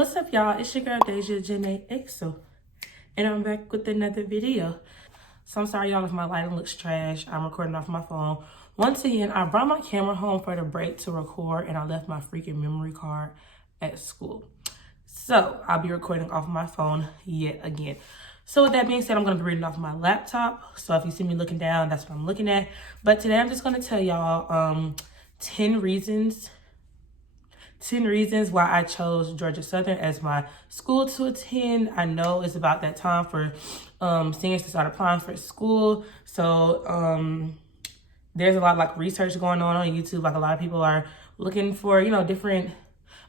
What's up, y'all? It's your girl Deja Janae Exo, and I'm back with another video. So I'm sorry, y'all, if my lighting looks trash. I'm recording off my phone. Once again, I brought my camera home for the break to record, and I left my freaking memory card at school. So I'll be recording off my phone yet again. So with that being said, I'm going to be reading off my laptop. So if you see me looking down, that's what I'm looking at. But today I'm just going to tell y'all 10 reasons why I chose Georgia Southern as my school to attend. I know it's about that time for seniors to start applying for school. So there's a lot of like research going on YouTube. Like a lot of people are looking for, different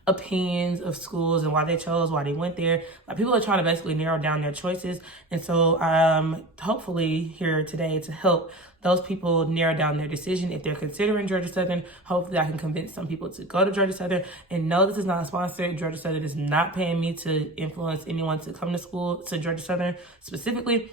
opinions of schools and why they chose, why they went there. Like people are trying to basically narrow down their choices. And so I'm hopefully here today to help those people narrow down their decision. If they're considering Georgia Southern, hopefully I can convince some people to go to Georgia Southern. And no, this is not sponsored. Georgia Southern is not paying me to influence anyone to come to school, to Georgia Southern specifically.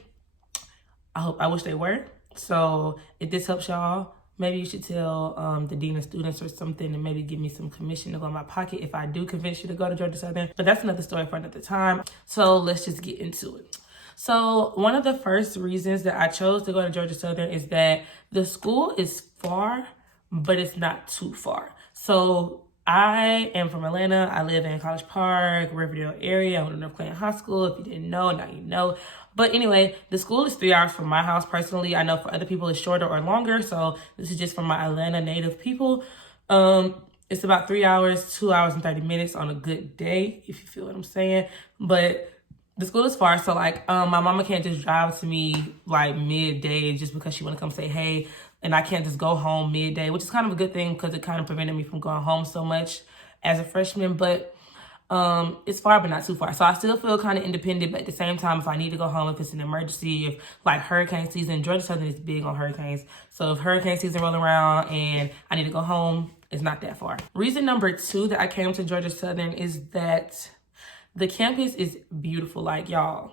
I wish they were. So if this helps y'all, maybe you should tell the dean of students or something and maybe give me some commission to go in my pocket if I do convince you to go to Georgia Southern. But that's another story for another time. So let's just get into it. So one of the first reasons that I chose to go to Georgia Southern is that the school is far, but it's not too far. So I am from Atlanta. I live in College Park, Riverdale area. I went to North Clinton High School. If you didn't know, now you know. But anyway, the school is 3 hours from my house personally. I know for other people it's shorter or longer. So this is just for my Atlanta native people. It's about 3 hours, 2 hours and 30 minutes on a good day, if you feel what I'm saying. But the school is far. So like my mama can't just drive to me like midday just because she want to come say hey. And I can't just go home midday, which is kind of a good thing because it kind of prevented me from going home so much as a freshman. But it's far, but not too far. So I still feel kind of independent, but at the same time, if I need to go home, if it's an emergency, if like hurricane season, Georgia Southern is big on hurricanes. So if hurricane season rolling around and I need to go home, it's not that far. Reason number 2 that I came to Georgia Southern is that the campus is beautiful. Like y'all,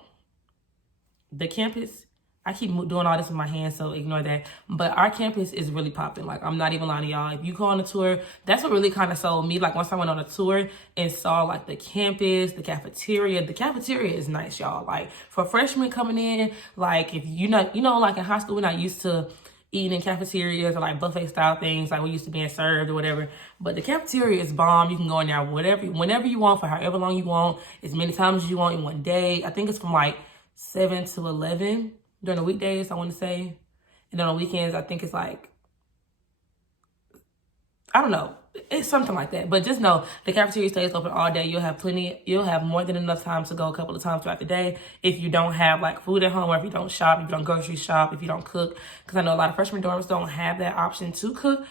the campus, I keep doing all this with my hands, so ignore that. But our campus is really popping. Like, I'm not even lying to y'all. If you go on a tour, that's what really kind of sold me. Like, once I went on a tour and saw, like, the campus, the cafeteria is nice, y'all. Like, for freshmen coming in, like, if you know, like, in high school, we're not used to eating in cafeterias or, like, buffet-style things. Like, we're used to being served or whatever. But the cafeteria is bomb. You can go in there whenever you want, for however long you want, as many times as you want in one day. I think it's from, like, 7 to 11. During the weekdays, I want to say. And then on weekends, I think it's like, I don't know. It's something like that. But just know, the cafeteria stays open all day. You'll have more than enough time to go a couple of times throughout the day. If you don't have like food at home, or if you don't shop, if you don't grocery shop, if you don't cook. Because I know a lot of freshman dorms don't have that option to cook.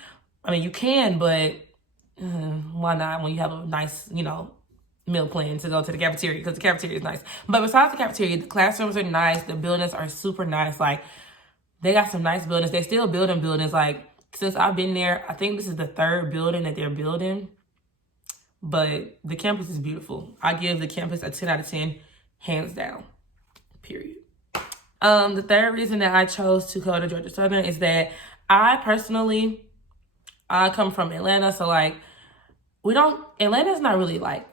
I mean, you can, but why not when you have a nice, meal plan to go to the cafeteria, because the cafeteria is nice. But besides the cafeteria, the classrooms are nice. The buildings are super nice. Like, they got some nice buildings. They're still building buildings. Like, since I've been there, I think this is the 3rd building that they're building. But the campus is beautiful. I give the campus a 10 out of 10, hands down, period. The 3rd reason that I chose to go to Georgia Southern is that I come from Atlanta. So, like, Atlanta's not really, like,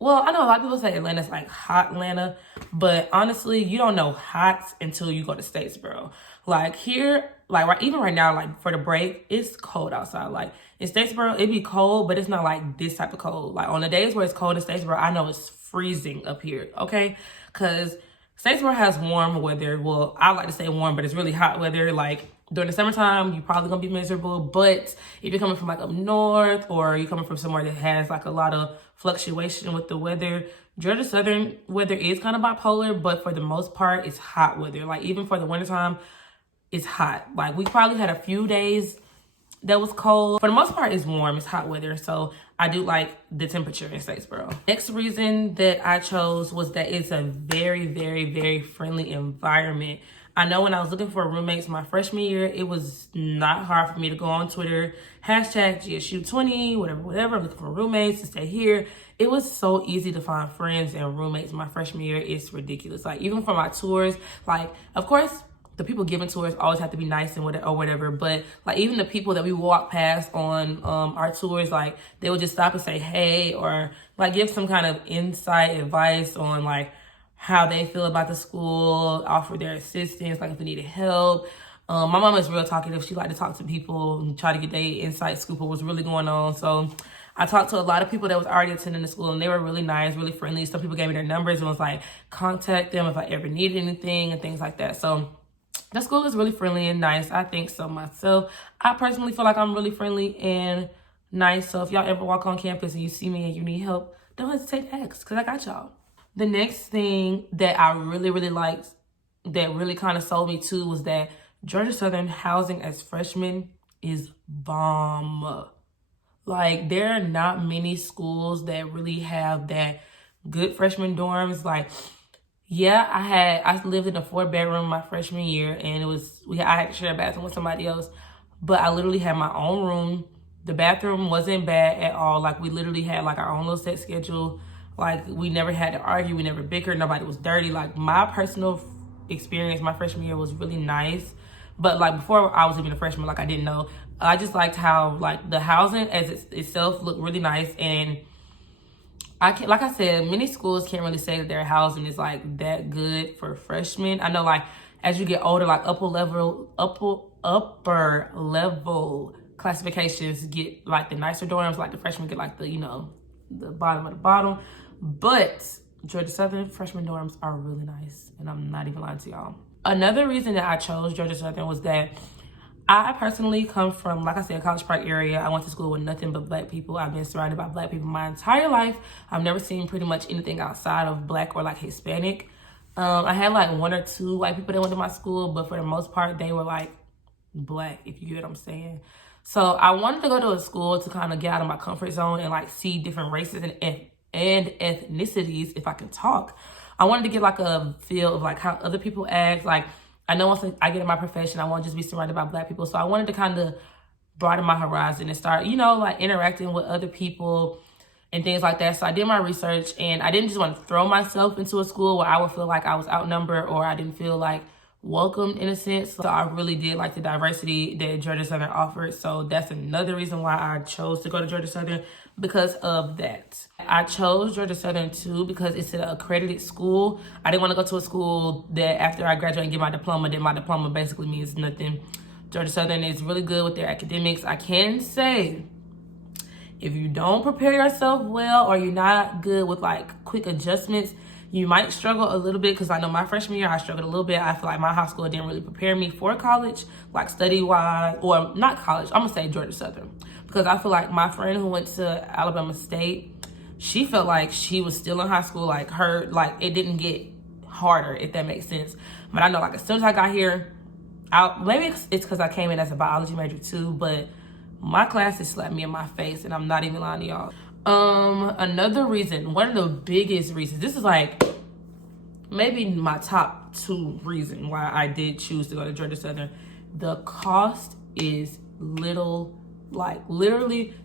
well, I know a lot of people say Atlanta's like hot Atlanta, but honestly, you don't know hot until you go to Statesboro. Like here, like even right now, like for the break, it's cold outside. Like in Statesboro, it'd be cold, but it's not like this type of cold. Like on the days where it's cold in Statesboro, I know it's freezing up here, okay? Because Statesboro has warm weather. Well, I like to say warm, but it's really hot weather. Like during the summertime, you're probably gonna be miserable. But if you're coming from like up north, or you're coming from somewhere that has like a lot of fluctuation with the weather, Georgia Southern weather is kind of bipolar, but for the most part, it's hot weather. Like even for the wintertime, it's hot. Like we probably had a few days that was cold. For the most part, it's warm, it's hot weather. So I do like the temperature in Statesboro. Next reason that I chose was that it's a very, very, very friendly environment. I know when I was looking for roommates my freshman year, it was not hard for me to go on Twitter, #GSU20, whatever. I'm looking for roommates to stay here. It was so easy to find friends and roommates my freshman year. It's ridiculous. Like even for my tours, like of course, the people giving tours always have to be nice and whatever. But like even the people that we walk past on our tours, like they would just stop and say hey, or like give some kind of insight advice on like how they feel about the school, offer their assistance, like if they needed help. My mom is real talkative. She liked to talk to people and try to get their insight scoop of what's really going on. So I talked to a lot of people that was already attending the school, and they were really nice, really friendly. Some people gave me their numbers and was like, contact them if I ever needed anything and things like that. So the school is really friendly and nice. I think so myself. I personally feel like I'm really friendly and nice. So if y'all ever walk on campus and you see me and you need help, don't hesitate to ask, because I got y'all. The next thing that I really, really liked, that really kind of sold me too, was that Georgia Southern housing as freshmen is bomb. Like, there are not many schools that really have that good freshman dorms. Like, yeah, I lived in a 4-bedroom my freshman year, and I had to share a bathroom with somebody else, but I literally had my own room. The bathroom wasn't bad at all. Like, we literally had like our own little set schedule. Like, we never had to argue, we never bickered, nobody was dirty. Like, my personal experience my freshman year was really nice. But like before I was even a freshman, like I didn't know. I just liked how like the housing as itself looked really nice, and like I said, many schools can't really say that their housing is like that good for freshmen. I know like as you get older, like upper level classifications get like the nicer dorms, like the freshmen get like the, you know, the bottom of the bottom. But Georgia Southern freshman dorms are really nice, and I'm not even lying to y'all. Another reason that I chose Georgia Southern was that I personally come from, like I said, College Park area. I went to school with nothing but Black people. I've been surrounded by Black people my entire life. I've never seen pretty much anything outside of Black or like Hispanic. I had like 1 or 2 white people that went to my school, but for the most part, they were like Black, if you get what I'm saying. So I wanted to go to a school to kind of get out of my comfort zone and like see different races and ethnicities, if I can talk. I wanted to get like a feel of like how other people act. Like, I know once I get in my profession, I won't just be surrounded by Black people. So I wanted to kind of broaden my horizon and start, you know, like interacting with other people and things like that. So I did my research, and I didn't just want to throw myself into a school where I would feel like I was outnumbered or I didn't feel like welcomed in a sense. So I really did like the diversity that Georgia Southern offered. So that's another reason why I chose to go to Georgia Southern, because of that. I chose Georgia Southern too because it's an accredited school. I didn't want to go to a school that after I graduate and get my diploma, then my diploma basically means nothing. Georgia Southern is really good with their academics. I can say, if you don't prepare yourself well or you're not good with like quick adjustments, you might struggle a little bit, because I know my freshman year I struggled a little bit. I feel like my high school didn't really prepare me for college, like study-wise, or not college, I'm gonna say Georgia Southern. Because I feel like my friend who went to Alabama State, she felt like she was still in high school, like it didn't get harder, if that makes sense. But I know like as soon as I got here, maybe it's because I came in as a biology major too, but my classes slapped me in my face, and I'm not even lying to y'all. Another reason, one of the biggest reasons, this is like maybe my top 2 reason why I did choose to go to Georgia Southern. The cost is literally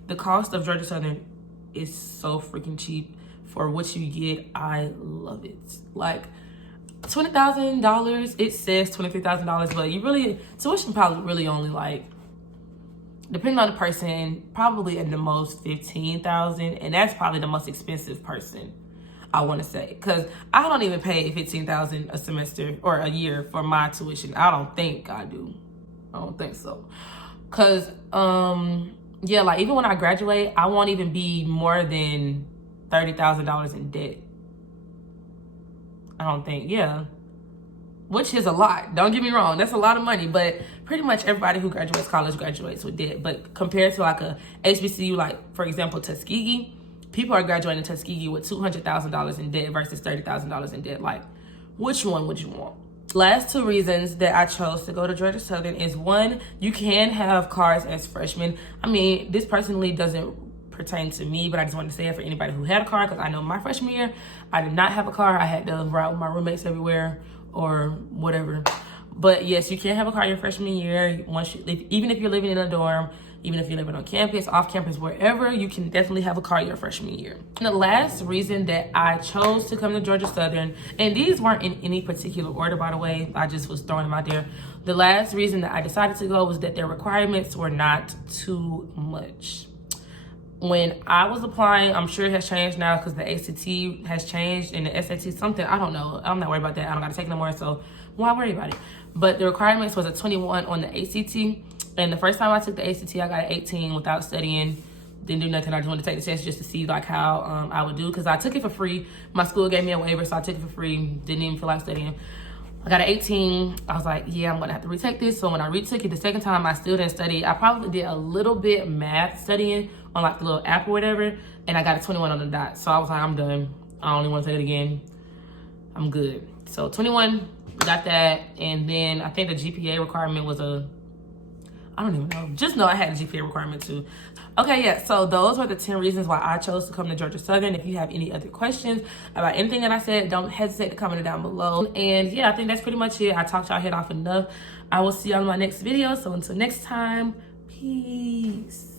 the cost of Georgia Southern is so freaking cheap for what you get. I love it. Like $20,000, it says $23,000, but tuition probably really only like, depending on the person, probably at the most $15,000, and that's probably the most expensive person, I want to say, because I don't even pay $15,000 a semester or a year for my tuition. I don't think I do. I don't think so, because yeah, like even when I graduate, I won't even be more than $30,000 in debt. I don't think, yeah. Which is a lot. Don't get me wrong. That's a lot of money. But pretty much everybody who graduates college graduates with debt. But compared to like a HBCU, like for example, Tuskegee, people are graduating Tuskegee with $200,000 in debt versus $30,000 in debt. Like, which one would you want? Last 2 reasons that I chose to go to Georgia Southern is, 1, you can have cars as freshmen. I mean, this personally doesn't pertain to me, but I just wanted to say it for anybody who had a car, because I know my freshman year, I did not have a car. I had to ride with my roommates everywhere or whatever. But yes, you can have a car your freshman year. Even if you're living in a dorm, even if you're living on campus, off campus, wherever, you can definitely have a car your freshman year. And the last reason that I chose to come to Georgia Southern, and these weren't in any particular order, by the way, I just was throwing them out there. The last reason that I decided to go was that their requirements were not too much. When I was applying, I'm sure it has changed now because the ACT has changed and the SAT something, I don't know. I'm not worried about that. I don't got to take it no more, so why worry about it? But the requirements was a 21 on the ACT. And the first time I took the ACT, I got an 18 without studying. Didn't do nothing. I just wanted to take the test just to see like how I would do, because I took it for free. My school gave me a waiver, so I took it for free. Didn't even feel like studying. I got an 18. I was like, yeah, I'm gonna have to retake this. So when I retook it the second time, I still didn't study. I probably did a little bit math studying on like the little app or whatever, and I got a 21 on the dot. So I was like, I'm done. I don't even want to take it again. I'm good. So 21, got that. And then I think the GPA requirement was I don't even know. Just know I had a GPA requirement too. Okay, yeah, so those were the 10 reasons why I chose to come to Georgia Southern. If you have any other questions about anything that I said, don't hesitate to comment it down below. And yeah, I think that's pretty much it. I talked y'all head off enough. I will see y'all in my next video. So until next time, peace.